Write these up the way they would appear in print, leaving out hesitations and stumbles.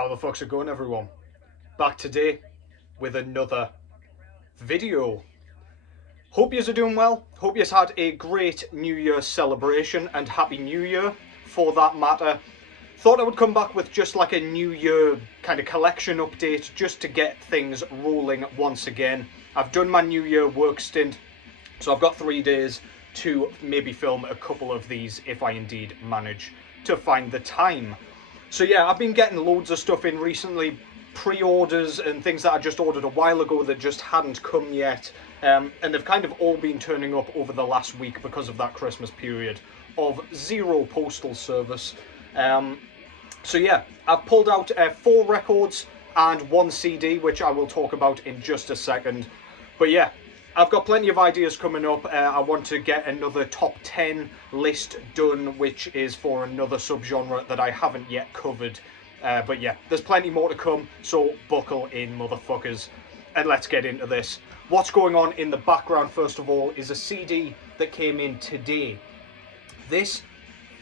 How the fuck's it going, everyone? Back today with another video. Hope yous are doing well. Hope yous had a great New Year celebration and Happy New Year for that matter. Thought I would come back with just like a New Year kind of collection update just to get things rolling once again. I've done my New Year work stint, so I've got 3 days to maybe film a couple of these if I indeed manage to find the time. So yeah, I've been getting loads of stuff in recently, pre-orders and things that I just ordered a while ago that just hadn't come yet, and they've kind of all been turning up over the last week because of that Christmas period of zero postal service. So yeah, I've pulled out 4 records and 1 CD, which I will talk about in just a second. But yeah, I've got plenty of ideas coming up. I want to get another top 10 list done, which is for another subgenre that I haven't yet covered. But yeah, there's plenty more to come, so buckle in, motherfuckers. And let's get into this. What's going on in the background, first of all, is a CD that came in today. This,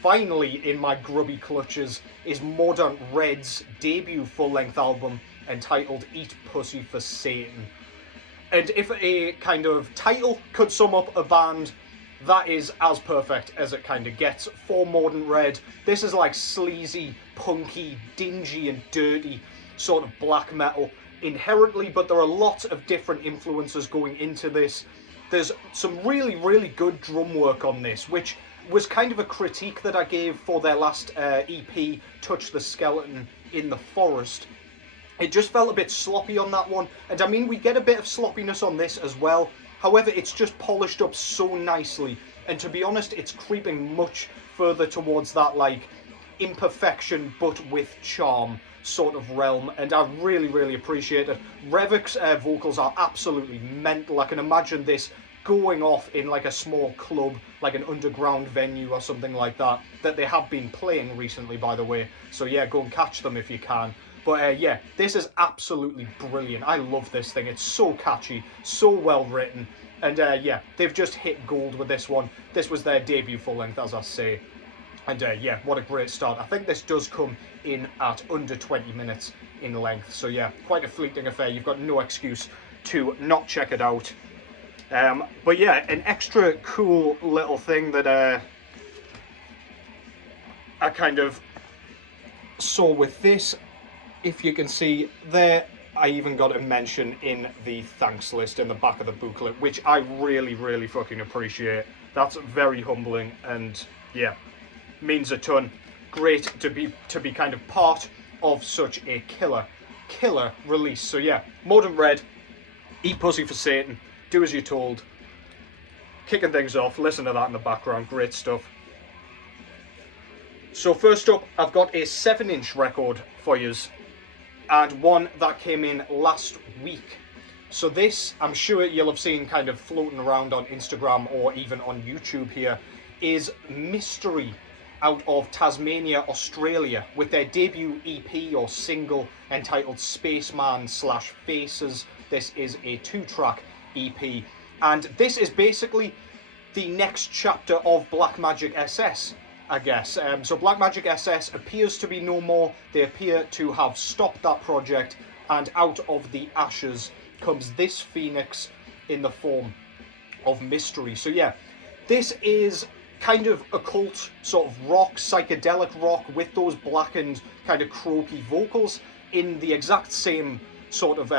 finally in my grubby clutches, is Mordant Rhed's debut full-length album entitled Eat Pussy for Satan. And if a kind of title could sum up a band, that is as perfect as it kind of gets for Mordant Rhed. This is like sleazy, punky, dingy and dirty sort of black metal inherently, but there are lots of different influences going into this. There's some really, really good drum work on this, which was kind of a critique that I gave for their last EP, Touch the Skeleton in the Forest. It just felt a bit sloppy on that one, and I mean, we get a bit of sloppiness on this as well. However, it's just polished up so nicely, and to be honest, it's creeping much further towards that, like, imperfection but with charm sort of realm, and I really, really appreciate it. Revik's vocals are absolutely mental. I can imagine this going off in like a small club, like an underground venue or something like that they have been playing recently, by the way. So yeah, go and catch them if you can. But yeah, this is absolutely brilliant. I love this thing. It's so catchy, so well written. And yeah, they've just hit gold with this one. This was their debut full length, as I say. And yeah, what a great start. I think this does come in at under 20 minutes in length. So yeah, quite a fleeting affair. You've got no excuse to not check it out. But yeah, an extra cool little thing that I kind of saw with this, if you can see there, I even got a mention in the thanks list in the back of the booklet, which I really, really fucking appreciate. That's very humbling and yeah, means a ton. Great to be kind of part of such a killer release. So yeah, Mordant Rhed, Eat Pussy for Satan, do as you're told. Kicking things off, listen to that in the background, great stuff. So first up, I've got a 7-inch record for yous, and one that came in last week. So this, I'm sure you'll have seen kind of floating around on Instagram or even on YouTube here, is Mystery out of Tasmania, Australia, with their debut EP or single entitled Spaceman / Faces. This is a 2-track EP, and this is basically the next chapter of Black Magic SS, I guess. So Black Magic SS appears to be no more. They appear to have stopped that project, and out of the ashes comes this phoenix in the form of Mystery. So yeah, this is kind of occult sort of rock, psychedelic rock, with those blackened kind of croaky vocals in the exact same sort of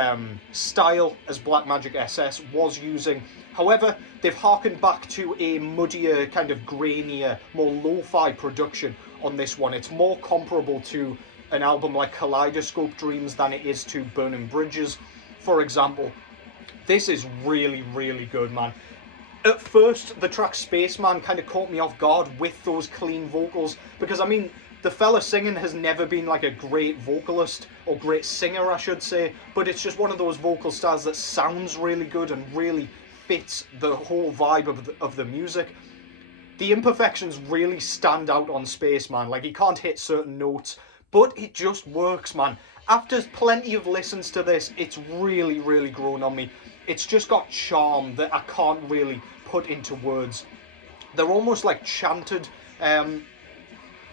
style as Black Magic SS was using. However, they've harkened back to a muddier, kind of grainier, more lo-fi production on this one. It's more comparable to an album like Kaleidoscope Dreams than it is to Burning Bridges, for example. This is really, really good, man. At first, the track Spaceman kind of caught me off guard with those clean vocals, because I mean, the fella singing has never been like a great vocalist, or great singer I should say, but it's just one of those vocal styles that sounds really good and really fits the whole vibe of the music. The imperfections really stand out on Spaceman, like he can't hit certain notes, but it just works, man. After plenty of listens to this, it's really, really grown on me. It's just got charm that I can't really put into words. They're almost like chanted,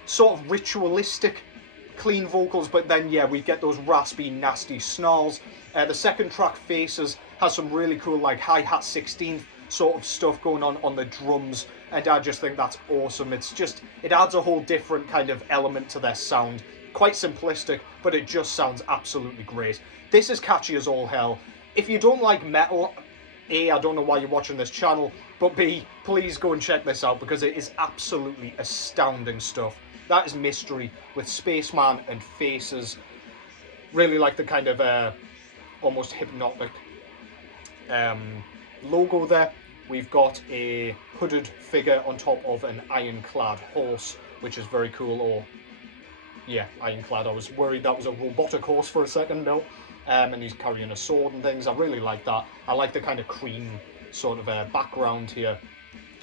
sort of ritualistic clean vocals, but then yeah, we get those raspy, nasty snarls. The second track, Faces, has some really cool like hi-hat 16th sort of stuff going on the drums, and I just think that's awesome. It's just, it adds a whole different kind of element to their sound. Quite simplistic, but it just sounds absolutely great. This is catchy as all hell. If you don't like metal, A, I don't know why you're watching this channel, but B, please go and check this out because it is absolutely astounding stuff. That is Mystery with Spaceman and Faces. Really like the kind of almost hypnotic logo there. We've got a hooded figure on top of an ironclad horse, which is very cool. Or yeah, ironclad. I was worried that was a robotic horse for a second, no. And he's carrying a sword and things. I really like that. I like the kind of cream sort of background here.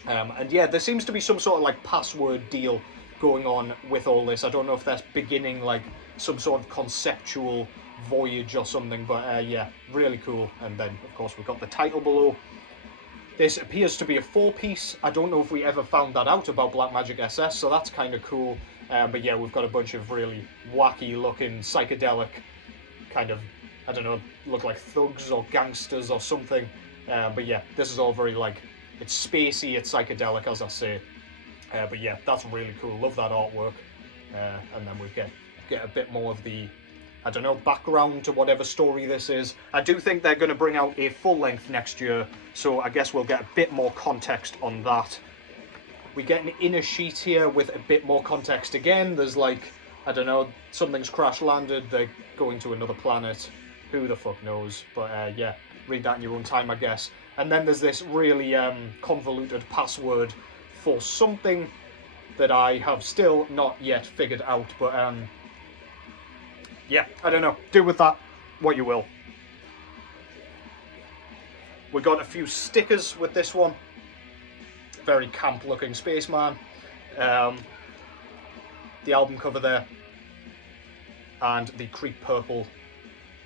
And yeah, there seems to be some sort of like password deal going on with all this. I don't know if that's beginning like some sort of conceptual voyage or something, but yeah, really cool. And then of course we've got the title below. This appears to be a 4-piece. I don't know if we ever found that out about Black Magic SS, so that's kind of cool. But yeah, we've got a bunch of really wacky looking psychedelic kind of, I don't know, look like thugs or gangsters or something. But yeah, this is all very like, it's spacey, it's psychedelic, as I say. But yeah, that's really cool. Love that artwork. And then we get a bit more of the, I don't know, background to whatever story this is. I do think they're going to bring out a full length next year, so I guess we'll get a bit more context on that. We get an inner sheet here with a bit more context again. There's like, I don't know, something's crash landed, they're going to another planet. Who the fuck knows? But yeah, read that in your own time, I guess. And then there's this really convoluted password for something that I have still not yet figured out, but yeah, I don't know. Do with that what you will. We got a few stickers with this one. Very camp looking Spaceman. The album cover there. And the Creep Purple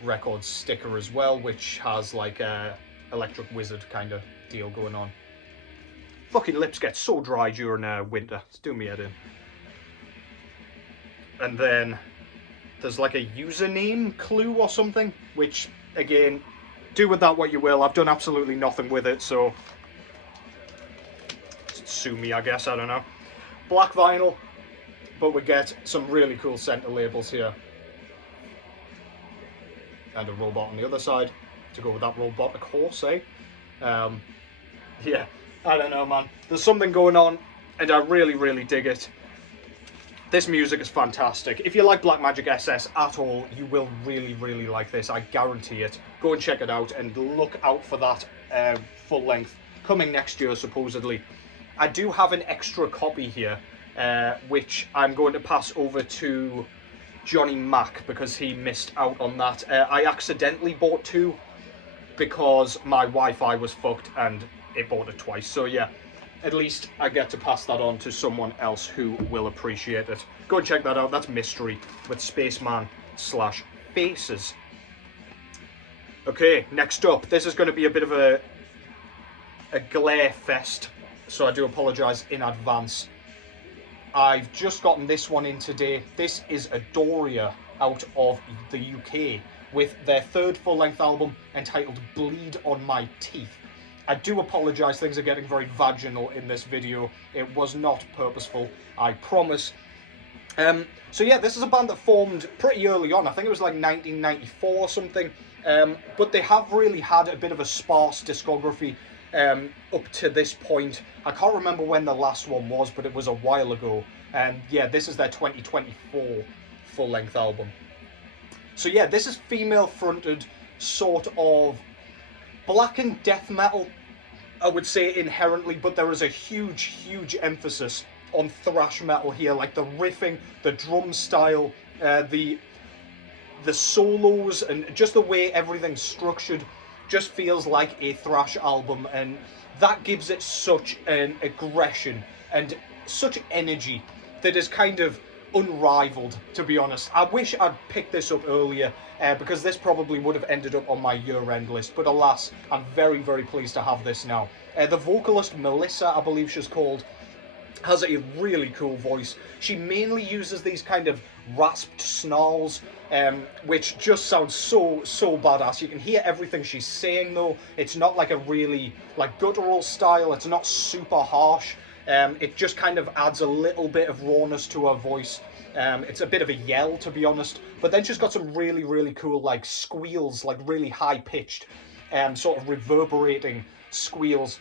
Records sticker as well, which has like a Electric Wizard kind of deal going on. Fucking lips get so dry during winter. It's doing me head in. And then there's like a username clue or something, which again, do with that what you will. I've done absolutely nothing with it, so sue me, I guess. I don't know. Black vinyl, but we get some really cool center labels here. And a robot on the other side to go with that robotic horse, eh? Yeah, I don't know, man. There's something going on, and I really, really dig it. This music is fantastic. If you like Black Magic SS at all, you will really, really like this. I guarantee it. Go and check it out, and look out for that full length coming next year, supposedly. I do have an extra copy here, which I'm going to pass over to Johnny Mac because he missed out on that. I accidentally bought 2 because my Wi-Fi was fucked and it bought it twice. So yeah, at least I get to pass that on to someone else who will appreciate it. Go and check that out. That's Mystery with Spaceman/Faces. Okay, next up. This is going to be a bit of a glare fest, so I do apologise in advance. I've just gotten this one in today. This is Doria out of the UK with their 3rd full-length album entitled Bleed on My Teeth. I do apologise, things are getting very vaginal in this video. It was not purposeful, I promise. So yeah, this is a band that formed pretty early on. I think it was like 1994 or something. But they have really had a bit of a sparse discography up to this point. I can't remember when the last one was, but it was a while ago. And yeah, this is their 2024 full-length album. So yeah, this is female-fronted, sort of black and death metal, I would say inherently, but there is a huge, huge emphasis on thrash metal here, like the riffing, the drum style, the solos, and just the way everything's structured just feels like a thrash album, and that gives it such an aggression and such energy that is kind of unrivaled, to be honest. I wish I'd picked this up earlier, because this probably would have ended up on my year-end list, but alas, I'm very, very pleased to have this now. The vocalist, Melissa, I believe she's called, has a really cool voice. She mainly uses these kind of rasped snarls, which just sounds so badass. You can hear everything she's saying though. It's not like a really like guttural style. It's not super harsh. It just kind of adds a little bit of rawness to her voice. It's a bit of a yell, to be honest, but then she's got some really cool like squeals, like really high pitched, sort of reverberating squeals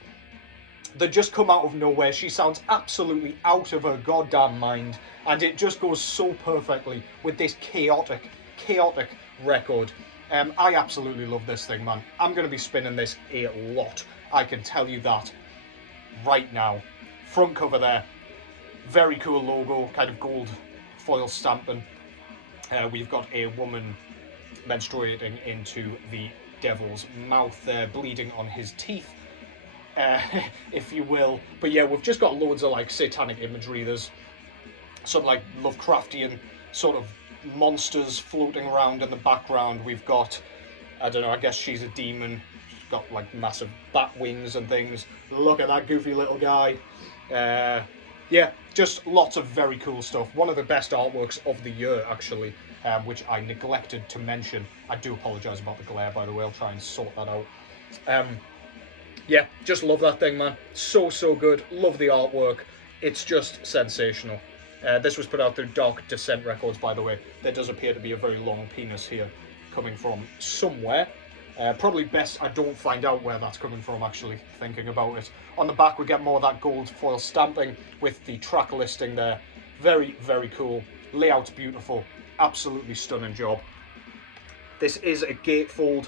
that just come out of nowhere. She sounds absolutely out of her goddamn mind, and it just goes so perfectly with this chaotic record. I absolutely love this thing, man. I'm going to be spinning this a lot, I can tell you that right now. Front cover there, very cool logo, kind of gold foil stamping. We've got a woman menstruating into the devil's mouth there, bleeding on his teeth, if you will. But yeah, we've just got loads of like satanic imagery. There's some like Lovecraftian sort of monsters floating around in the background. We've got, I don't know, I guess she's a demon. She's got like massive bat wings and things. Look at that goofy little guy. Yeah, just lots of very cool stuff. One of the best artworks of the year, actually, which I neglected to mention. I do apologise about the glare, by the way. I'll try and sort that out. Yeah, just love that thing, man. So good. Love the artwork. It's just sensational. This was put out through Dark Descent Records, by the way. There does appear to be a very long penis here coming from somewhere. Probably best I don't find out where that's coming from, actually, thinking about it. On the back, we get more of that gold foil stamping with the track listing there. Very cool. Layout's beautiful. Absolutely stunning job. This is a gatefold,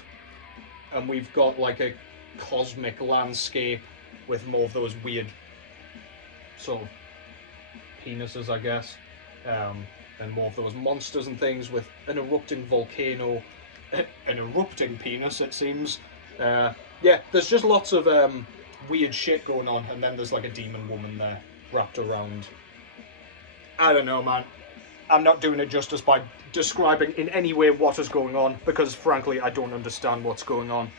and we've got like a cosmic landscape with more of those weird sort of penises, I guess. And more of those monsters and things with an erupting volcano. An erupting penis, it seems. Yeah, there's just lots of weird shit going on, and then there's like a demon woman there wrapped around. I don't know, man. I'm not doing it justice by describing in any way what is going on, because frankly I don't understand what's going on.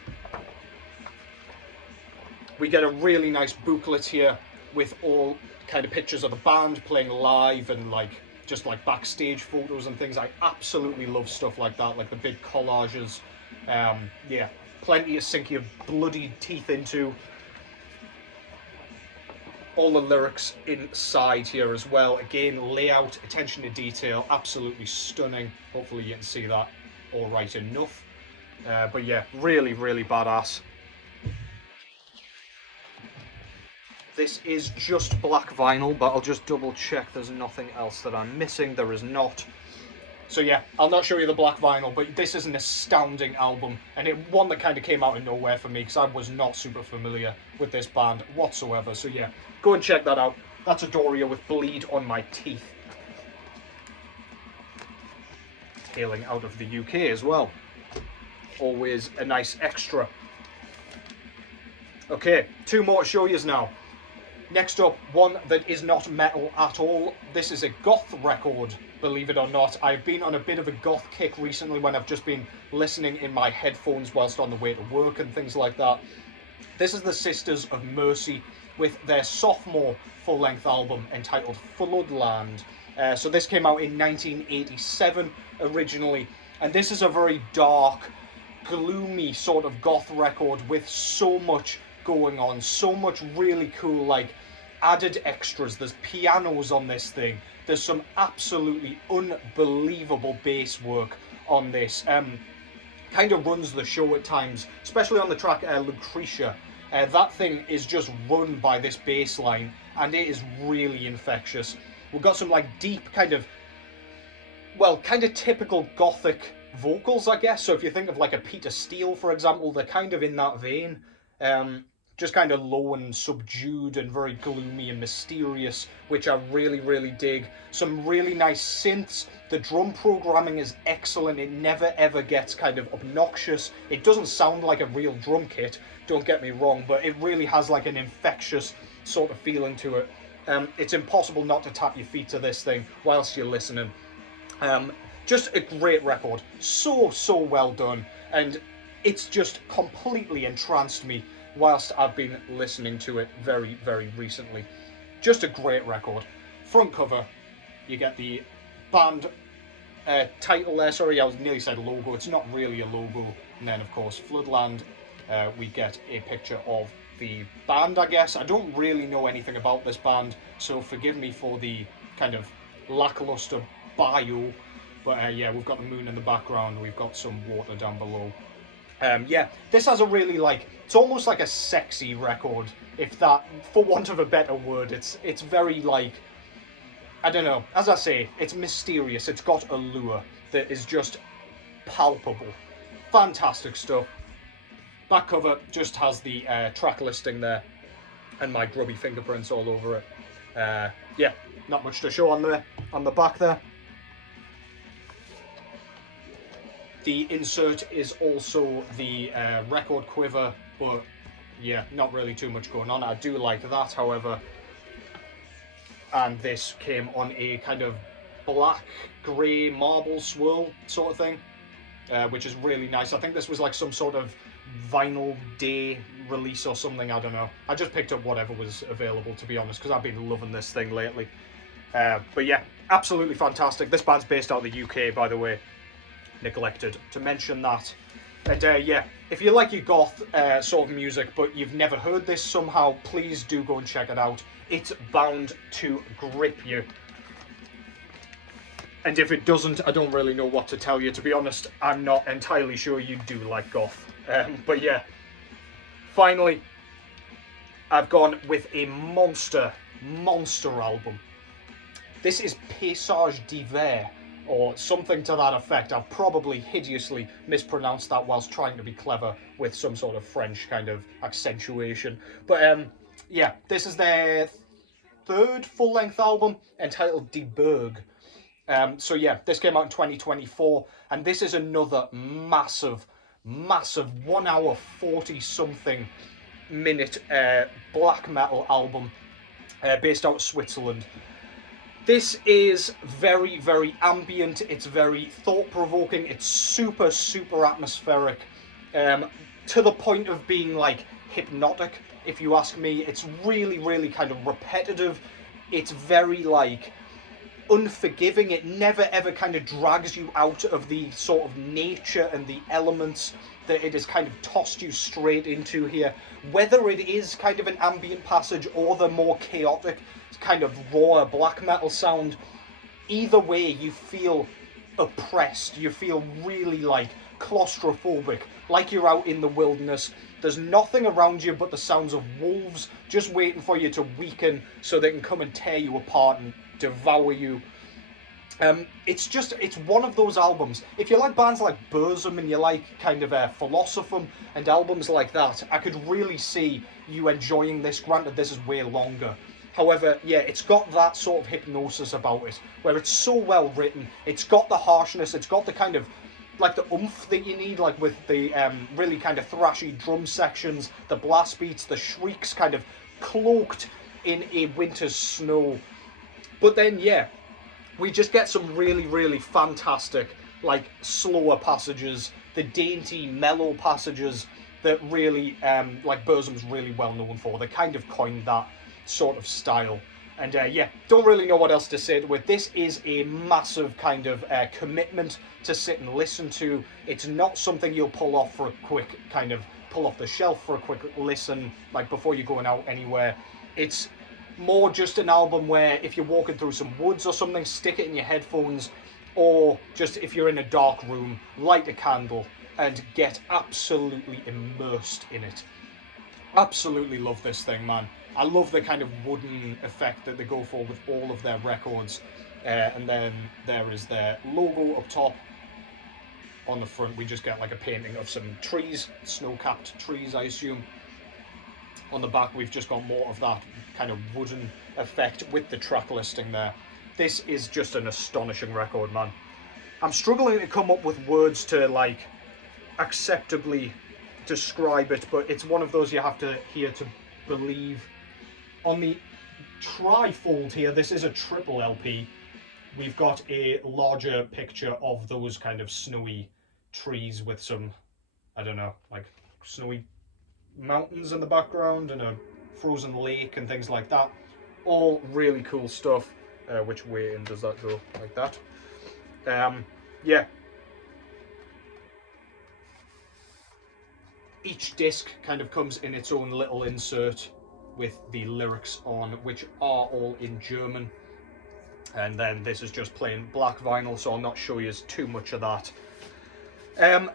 We get a really nice booklet here with all kind of pictures of the band playing live and like just like backstage photos and things. I absolutely love stuff like that, like the big collages. Yeah, plenty to sink your bloody teeth into. All the lyrics inside here as well. Again, layout, attention to detail, absolutely stunning. Hopefully you can see that all right enough. But yeah, really badass. This is just black vinyl, but I'll just double check there's nothing else that I'm missing. There is not. So yeah, I'll not show you the black vinyl, but this is an astounding album, and one that kind of came out of nowhere for me, because I was not super familiar with this band whatsoever. So yeah, go and check that out. That's Adoria with Bleed on My Teeth. Hailing out of the UK as well. Always a nice extra. Okay, two more to show you now. Next up, one that is not metal at all. This is a goth record, believe it or not. I've been on a bit of a goth kick recently when I've just been listening in my headphones whilst on the way to work and things like that. This is the Sisters of Mercy with their sophomore full-length album entitled Floodland. So this came out in 1987 originally, and this is a very dark, gloomy sort of goth record with so much going on, so much really cool like added extras. There's pianos on this thing. There's some absolutely unbelievable bass work on this. Kind of runs the show at times, especially on the track Lucretia. That thing is just run by this bass line, and it is really infectious. We've got some like deep kind of, well, kind of typical gothic vocals, I guess. So if you think of like a Peter Steele, for example, they're kind of in that vein. Just kind of low and subdued and very gloomy and mysterious, which I really dig. Some really nice synths. The drum programming is excellent. It never ever gets kind of obnoxious. It doesn't sound like a real drum kit, don't get me wrong, but it really has like an infectious sort of feeling to it. It's impossible not to tap your feet to this thing whilst you're listening. Just a great record. So well done. And it's just completely entranced me whilst I've been listening to it very recently. Just a great record. Front cover, you get the band title there, sorry, I was nearly said logo. It's not really a logo. And then, of course, Floodland, we get a picture of the band, I guess. I don't really know anything about this band, so forgive me for the kind of lackluster bio. But yeah, we've got the moon in the background, we've got some water down below. Yeah, this has a really, like, it's almost like a sexy record, if that, for want of a better word. It's very, like, I don't know, as I say, it's mysterious, it's got a lure that is just palpable. Fantastic stuff. Back cover just has the track listing there, and my grubby fingerprints all over it. Yeah, not much to show on the back there. The insert is also the record quiver, but yeah, not really too much going on. I do like that, however. And this came on a kind of black, grey marble swirl sort of thing, which is really nice. I think this was like some sort of vinyl day release or something, I don't know. I just picked up whatever was available, to be honest, because I've been loving this thing lately. But yeah, absolutely fantastic. This band's based out of the UK, by the way. Neglected to mention that. And yeah, if you like your goth sort of music, but you've never heard this somehow, please do go and check it out. It's bound to grip you. And if it doesn't, I don't really know what to tell you. To be honest, I'm not entirely sure you do like goth. But yeah, finally, I've gone with a monster album. This is Paysage Deberg, or something to that effect. I've probably hideously mispronounced that whilst trying to be clever with some sort of French kind of accentuation. But yeah, this is their third full-length album entitled Deberg. So yeah, this came out in 2024, and this is another massive 1 hour 40 something minute black metal album based out of Switzerland. This is very, very ambient, it's very thought-provoking, it's super atmospheric, to the point of being like hypnotic, if you ask me. It's really kind of repetitive, it's very like unforgiving. It never ever kind of drags you out of the sort of nature and the elements that it has kind of tossed you straight into here. Whether it is kind of an ambient passage or the more chaotic kind of raw black metal sound, either way you feel oppressed, you feel really like claustrophobic, like you're out in the wilderness. There's nothing around you but the sounds of wolves just waiting for you to weaken so they can come and tear you apart and devour you. It's one of those albums. If you like bands like Berge and you like kind of Philosophem and albums like that, I could really see you enjoying this. Granted, this is way longer. However, yeah, it's got that sort of hypnosis about it, where it's so well written, it's got the harshness, it's got the kind of, like the oomph that you need, like with the really kind of thrashy drum sections, the blast beats, the shrieks kind of cloaked in a winter's snow. But then, yeah, we just get some really fantastic, like, slower passages, the dainty, mellow passages that really, like, Burzum's really well known for. They kind of coined that sort of style. And yeah, don't really know what else to say to it. This is a massive kind of commitment to sit and listen to. It's not something you'll pull off for a quick kind of pull off the shelf for a quick listen, like before you're going out anywhere. It's more just an album where if you're walking through some woods or something, stick it in your headphones, or just if you're in a dark room, light a candle and get absolutely immersed in it. Absolutely love this thing, man. I love the kind of wooden effect that they go for with all of their records. And then there is their logo up top. On the front, we just get like a painting of some trees, snow-capped trees, I assume. On the back, we've just got more of that kind of wooden effect with the track listing there. This is just an astonishing record, man. I'm struggling to come up with words to, like, acceptably describe it, but it's one of those you have to hear to believe. On the trifold here, this is a triple LP. We've got a larger picture of those kind of snowy trees with some, I don't know, like snowy mountains in the background and a frozen lake and things like that. All really cool stuff. Which way in does that go? Like that. Yeah. Each disc kind of comes in its own little insert with the lyrics on, which are all in German. And then this is just plain black vinyl, so I'll not show you too much of that.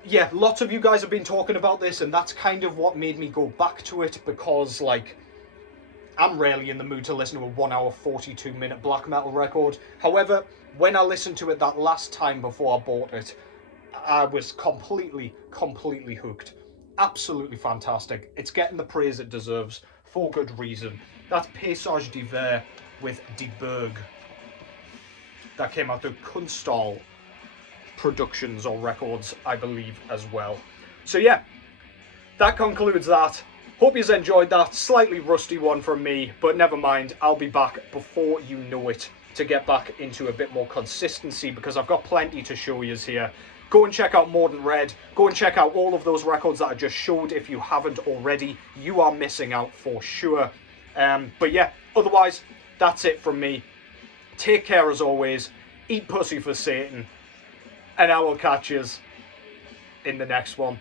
Yeah, lots of you guys have been talking about this, and that's kind of what made me go back to it, because, like, I'm rarely in the mood to listen to a 1 hour 42-minute black metal record. However, when I listened to it that last time before I bought it, I was completely hooked. Absolutely fantastic. It's getting the praise it deserves for good reason. That's Paysage Deberg with Deberg. That came out through Kunstal Productions or Records, I believe, as well. So yeah, that concludes that. Hope you've enjoyed that. Slightly rusty one from me, but never mind. I'll be back before you know it to get back into a bit more consistency, because I've got plenty to show you here. Go and check out Mordant Rhed. Go and check out all of those records that I just showed if you haven't already. You are missing out for sure. But yeah, otherwise, that's it from me. Take care as always. Eat pussy for Satan. And I will catch yous in the next one.